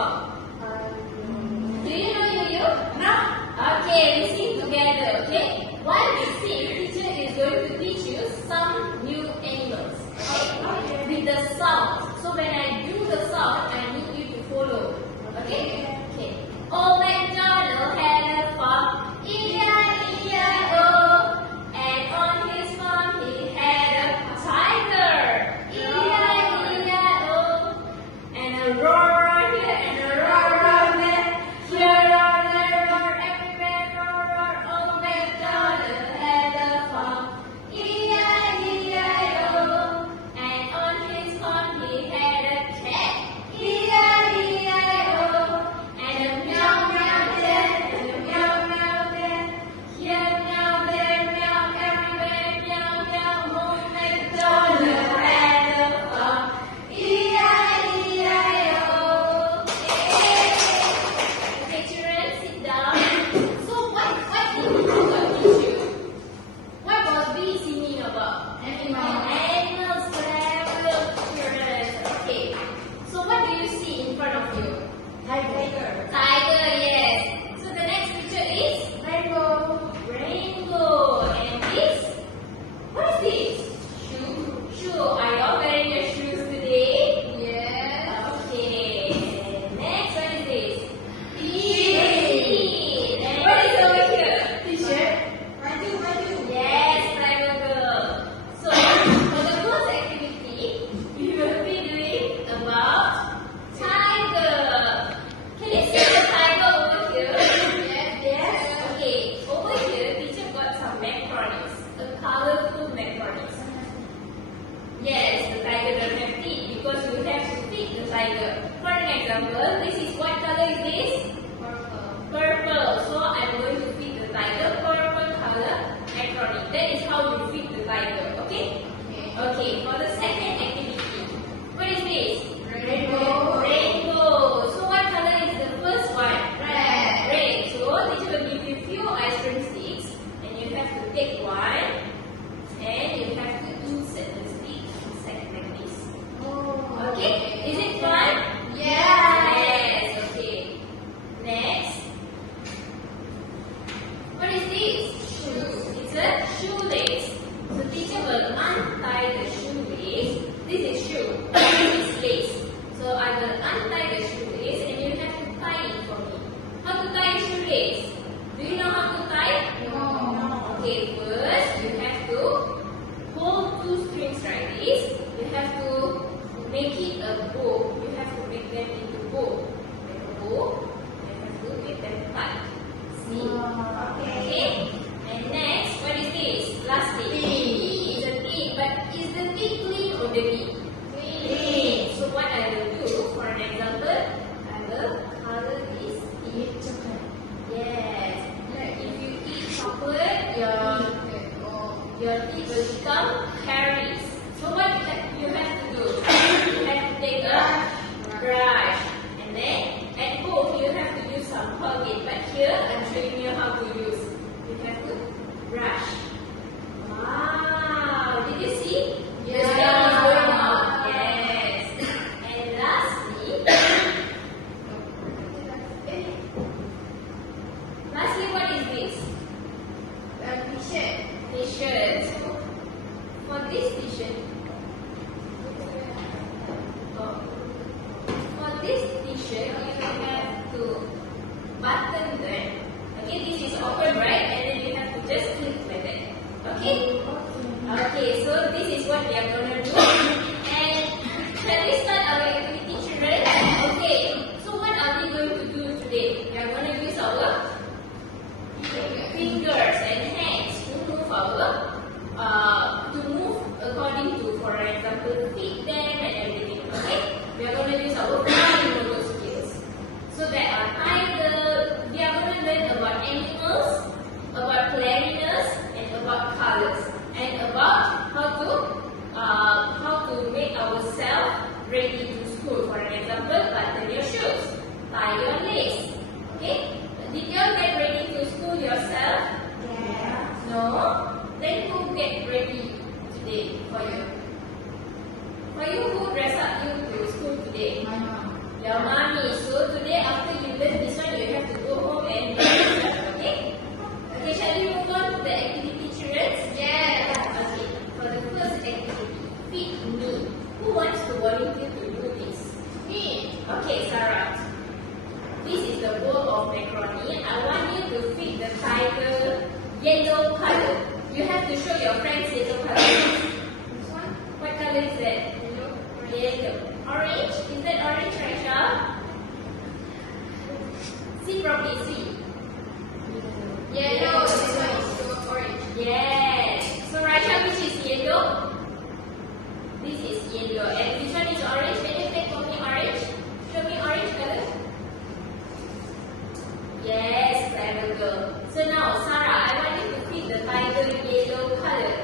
song? Do you know you? No. Okay, we sing together. Okay. While we sing, teacher is going to teach you some new animals. Okay. With the sound. So when I do the sound, I need you to follow. Okay. Okay. Old MacDonald had a farm. E-I-E-I-O. And on his farm he had a tiger. E-I-E-I-O. And a roar here and a roar there. Here roar, there roar, everywhere roar, roar. Old MacDonald had a farm. E-I-E-I-O. And on his farm he had a cat. E-I-E-I-O. And a meow meow there and a meow meow there. Here meow, there meow, everywhere meow meow. Old MacDonald had a farm. E-I-E-I-O. Okay, children, sit down. So what did you teach you? What was we singing about? Animals, clever children. Okay. So what do you see in front of you? Tiger, yes. So the next picture is? Rainbow. And this? What is this? Shoe. Are you all wearing your shoes today? Yes. Okay. Next, what is this? Feet. And what is over here? T-shirt. Yes, triangle. So for the first activity, we will be doing about tiger. Can you see the tiger over here? Yes. Okay. Over here, teacher got some macarons, a colorful macarons. Yes, the tiger doesn't have teeth because you have to feed the tiger. For an example, this is what color is this? Purple. So I'm going to feed the tiger purple color macaroni. That is how you feed the tiger. Okay? Okay. For the second activity, what is this? Rainbow. So what color is the first one? Red. So teacher will give you few ice cream sticks, and you have to take one, and you have to insert the stick inside like this. Okay? Is it fun? Yes. Okay. Next. What is this? It's a shoelace. So teacher will untie the shoelace. This is shoe. This is lace. So I will untie the shoelace and you have to tie it for me. How to tie a shoelace? Do you know how to tie? No. Okay, first you have to hold two strings like this. You have to make it a bow. You have to make them into bow. Make a bow. You have to make them tight. See? Okay. And next, what is this? Plastic. It's a thing, but is the thing clean or dirty? Clean. So what I will do, for an example, I will color this in chocolate. Yes. Like if you eat chocolate, your teeth will become caries. So what you have to do? You have to take a brush, and then at home you have to use some Colgate. But here I'm showing you how to use. You have to brush. Wow! Did you see? The gel is going out. Yes. And lastly, what is this? T-shirt. So for this t-shirt, you have to button them. Okay, this is open, right? And then you have to just click like that. Okay? Okay, so this is what we are going to do. And shall we start our activity, children? Okay, so what are we going to do today? We are going to use our fingers and hands to move according to, for example, feed them and everything. Okay? We are going to use our fine motor skills. So there are we are going to learn about animals, about cleanliness, and about colors, and about how to tiger yellow color. You have to show your friends yellow color. This one, what color is that? Yellow. Yellow. Orange? Is that orange, Raisha? See properly, see. Yellow. This one is orange. Yes. So Raisha, which is yellow? This is yellow. And which one is orange? Can you take for me orange? Show me orange color. Yes, clever girl. So now, Sarah, I want you to pick the tiger yellow color.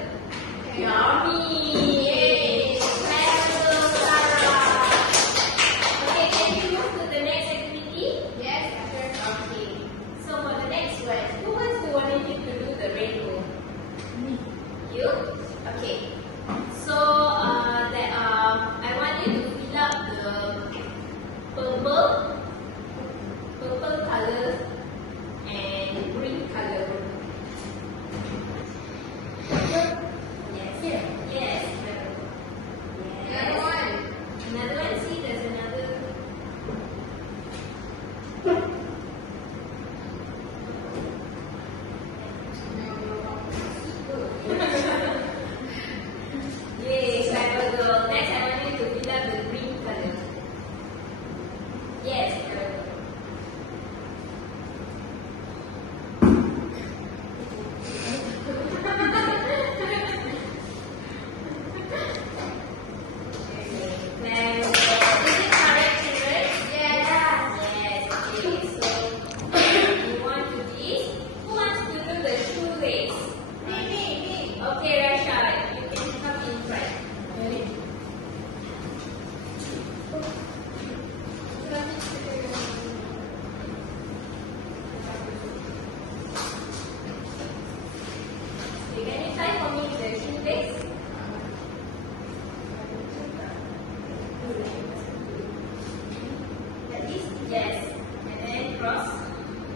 Okay. Yummy! Yay! Clever girl, Sarah. Okay, can you move to the next activity? Yes, after. Okay. So for the next one, who wants to volunteer to do the rainbow? Me. You? Okay. So I want you to fill up the purple color and green color. Yes. Yes. Another one. Another one. See, there's another. Yes, clever girl. Next, I want you to fill up the green color. Yes, clever girl. Can you try for me the shoelace? Like this? Yes. And then cross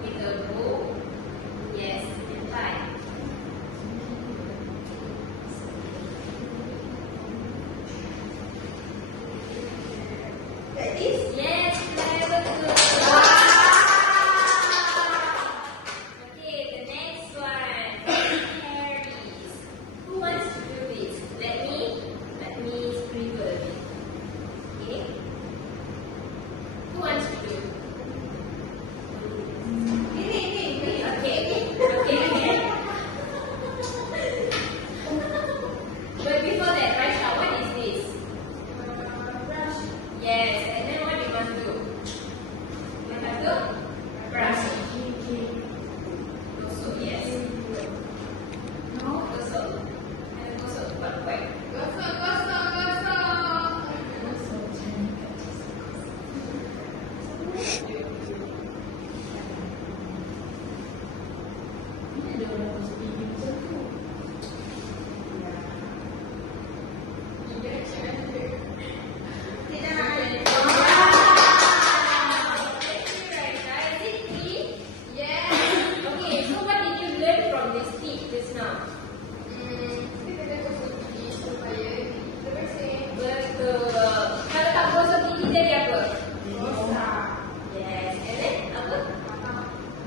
with the bow. Yes. And tie. Like this? Yes. Clever girl. Okay, the next one. Carries. Who wants to do this? Let me scribble a bit. Okay. Who wants to do? Me. Okay. Okay. But before that, Raisha, what is this? Brush. Yes. And then what you must do? You have to brush. Also, yes. No. Also. And also, what way? Gosok. Yes. Okay, so what did you learn from this speech just now? Kita kena gosok gigi supaya kita bersih. Betul. Kalau tak gosok gigi jadi apa? Rosak. Yes. And then apa?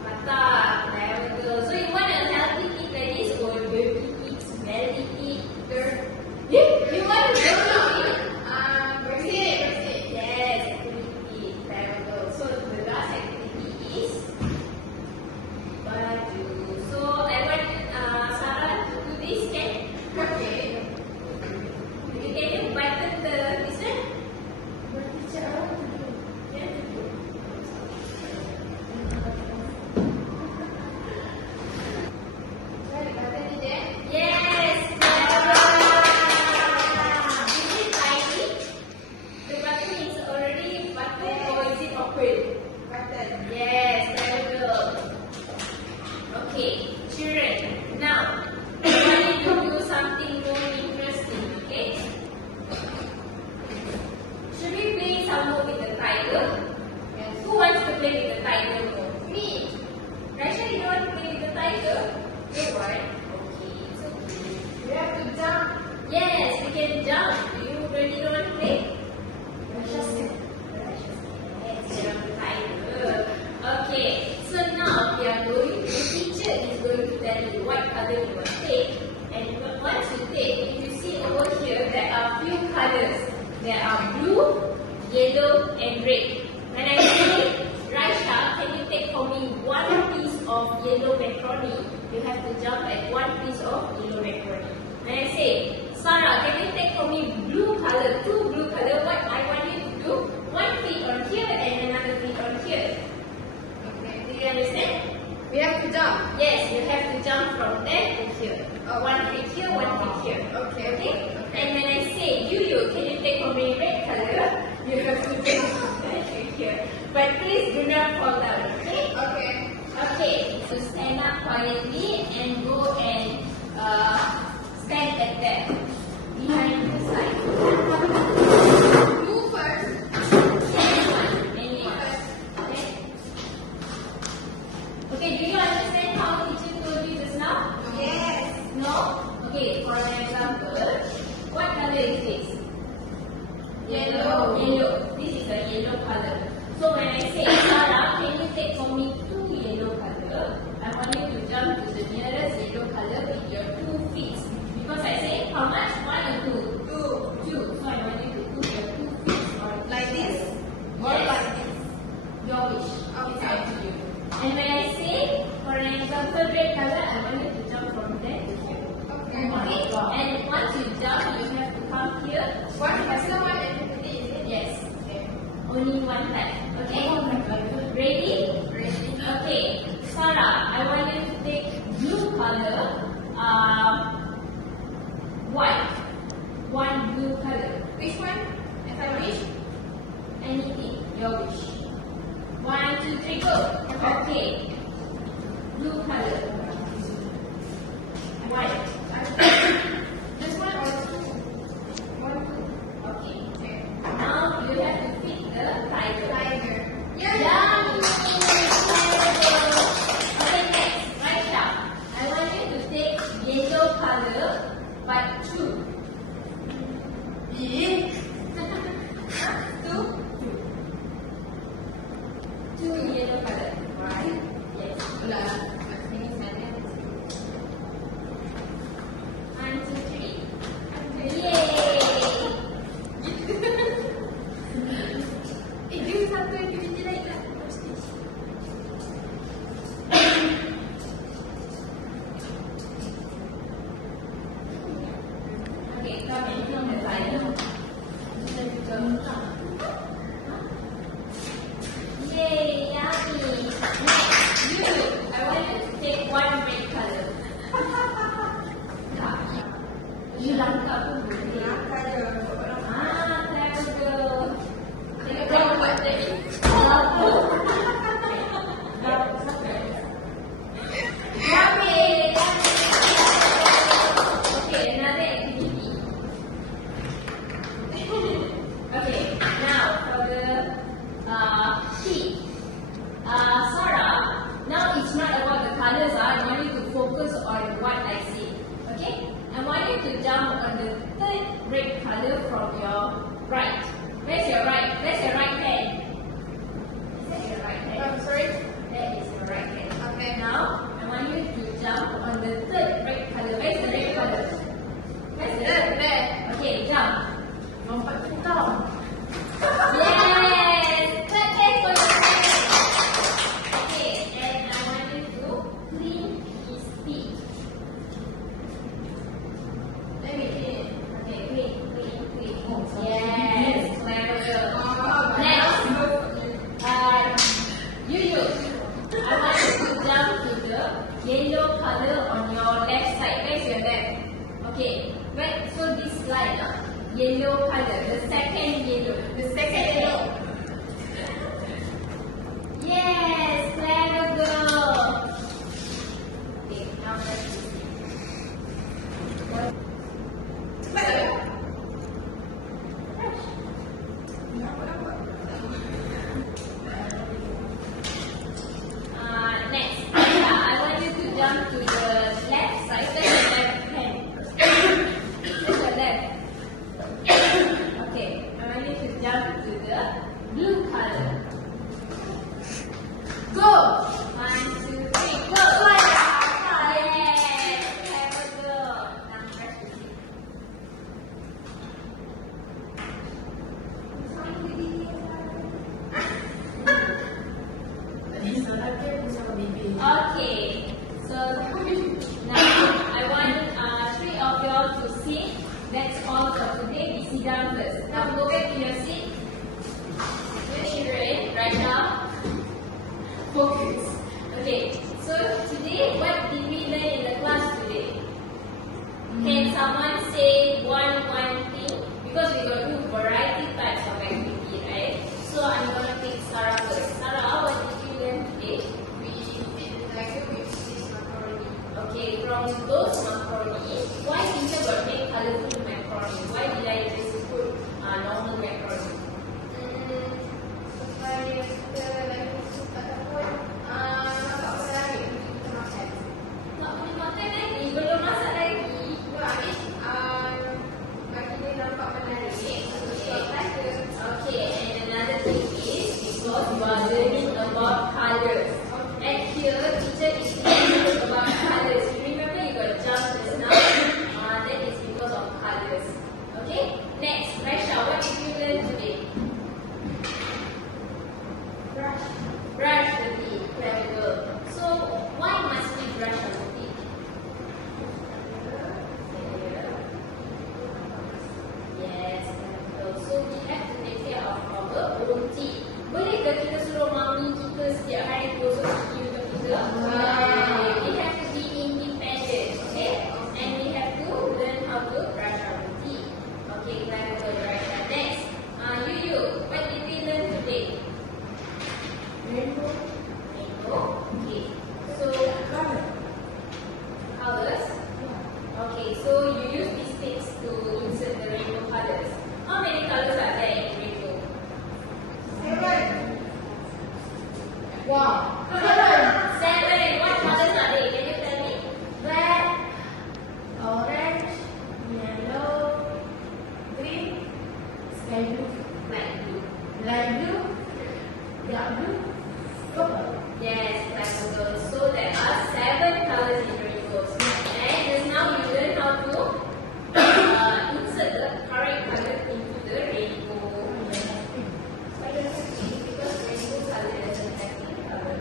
Mata. Betul. So you want a healthy teeth like this or dirty teeth, smelly teeth? You want a dirty teeth? Bersih. Yes, activity. Betul. So the last activity is baju. So I want Sarah to do this, can? Okay. Can you button the this one? Yeah. Yes. Is it tiny? The button is already button or is it awkward? Yes, very good. Okay, children. Now, I want you to do something more interesting, okay? Should we play some more with the tiger? Who wants to play with the tiger more? Me. Raisha, you don't want to play with the tiger? You want? Okay, it's okay. We have to jump. Yes, we can jump. Do you really don't want to play? Okay, so now we are going to teacher tell you what color you will take. And once you take, if you see over here, there are few colors. There are blue, yellow, and red. When I say, Raisha, can you take for me one piece of yellow macaroni? You have to jump at one piece of yellow macaroni. When I say, Sarah, can you take for me blue color, two blue color? What I want you to do, one feet on here and another feet on here. Okay. Do you understand? We have to jump. Yes, you have to jump from there to here. One feet here, one feet here. Okay. Okay? And when I say, you, can you take for me red color? You have to jump from there to here. But please do not fall down, okay? Okay. Okay, so stand up quietly and go and stand at that. Behind the slide. Who first? Anyone. Okay? Okay, do you understand how teacher told you just now? Yes. No? Okay, for an example, what color is this? Yellow. Yellow. This is a yellow color. So when I say, Sarah, can you take for me two yellow color? I want you to jump to the nearest yellow color with your 2 feet. Because I say, how much? 1 or 2? 2. So I want you to put your 2 feet on Like this? Or Yes. like this? Your wish. It's Okay. up to you. And when I say, for an example, red color, I want you to jump from there to here. Okay. Okay? And once you jump, you have to come here. One faster, one and 50, is it? Yes. Okay. Only one time. Okay? Ready? Ready? Okay. Sarah, I want you to take blue color, white. One blue color. Which one? If I wish? Anything. Your wish. 1, 2, 3, go. Okay. Blue color. White. This one or two? 1, 2. Okay. Okay. Now you have to pick the tiger. Tiger. Yummy! Okay, next, Raisha. I want you to take yellow color, but 2. Yeah. 2? 2 yellow color. Right. Yes. Wala. Ini sana. 1, 2, 3. Yay! Dia satu activity lain tak? Okay, come and film the tiger. Yay, yummy. Next, you. I want you to take one red color. Sri Lanka pun boleh. Ah, clever girl. Take Kau one buat tadi. Yummy. Okay, another activity. Okay, now for the feet. Sarah, now it's not about the colors. I want you to focus on what I say. Okay? I want you to jump on the third red color from your right. Where's your right? Where's your right hand? Is that your right hand? Sorry. That is your right hand. Okay. Now, I want you to jump on the third red color. Where's the red color? Where's the red? There. Okay, jump. Lompat ke dalam. Yes! Clap hands for your friend. Okay, and I want you to clean his teeth. Let me clean. Okay, clean. Yes, clever girl. Next, you. I want you to jump to the yellow color on your left side. Where's your left? Okay, right. So this line, yellow color, the second yellow. The second yellow. Yes, clever girl. Okay, now let's see. Cepat tak? Nampak. Next, I want you to jump to the left side. That's your left hand. That's your left. Okay, I want you to jump to the blue color. Go! 1, 2, 3, go! Yes! Focus. Okay, so today what did we learn in the class today? Can someone say one thing? Because we got two variety types of activity, right? So I'm gonna pick Sarah first. Sarah, what did you learn today? We did the tiger which is macaroni. Okay, from those macaroni, why teacher got make colorful macaroni? Why did I just put normal macaroni? Supaya kita ataupun nampak menarik untuk kita makan. Tak boleh makan lagi, belum masak lagi. No, I mean bagi dia nampak menarik untuk sebab tiger. Okay, and another thing is because you are learning about colors. And here, teacher is teaching about colors. You remember you got jump just now? That is because of colors. Okay, next, Raisha, what did you learn today? Brush. Brush the teeth, clever girl. So, why must we brush our teeth? Yes, clever. So, we have to take care of our own teeth. Boleh ke kita suruh mami kita setiap hari gosok gigi untuk kita? We have to be independent, okay? And we have to learn how to brush our teeth. Okay, clever girl, Raisha. Next, Yuyu, what did we learn today? Rainbow. Rainbow. Okay. So colors. Okay. So you use these sticks to insert the rainbow colors. How many colors are there in rainbow? 7. Wow. 7. What colors are they? Can you tell me? Red, orange, yellow, green, sky blue, Light blue. light blue, dark blue, purple. Yes, like those. So there are 7 colors in rainbows. And just now you learn how to insert the correct color into the rainbow. Why does it mean? Because rainbow color doesn't have pink color.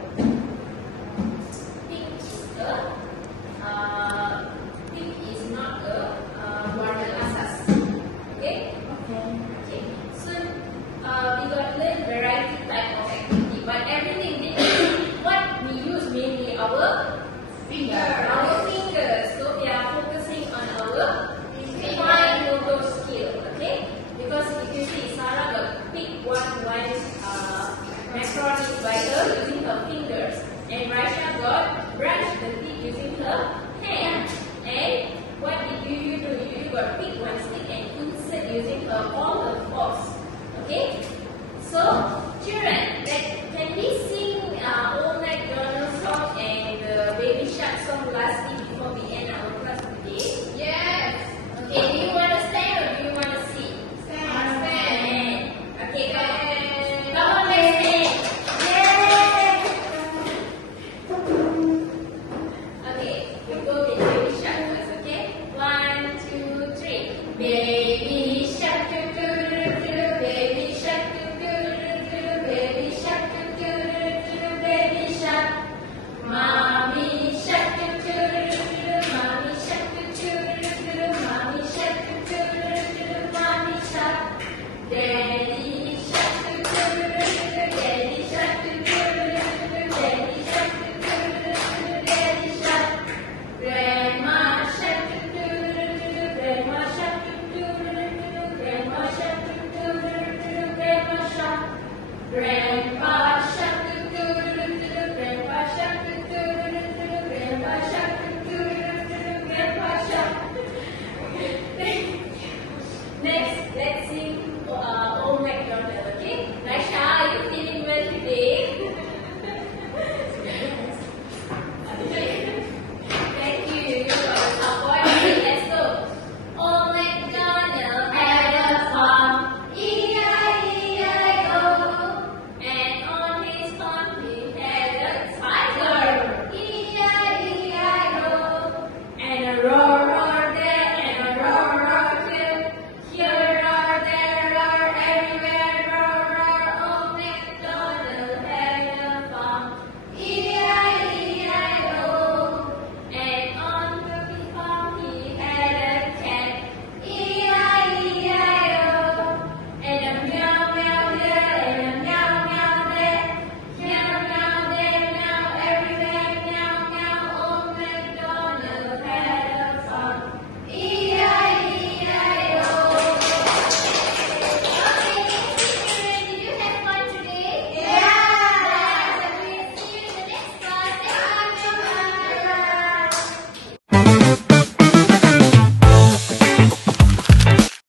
Pink is not a warna asas. Okay? Okay. So we got learn variety type of activity, but everything what we use mainly our fingers. So we are focusing on our fine motor skill. Okay? Because if you see Sarah got pick one macaroni by her using her finger.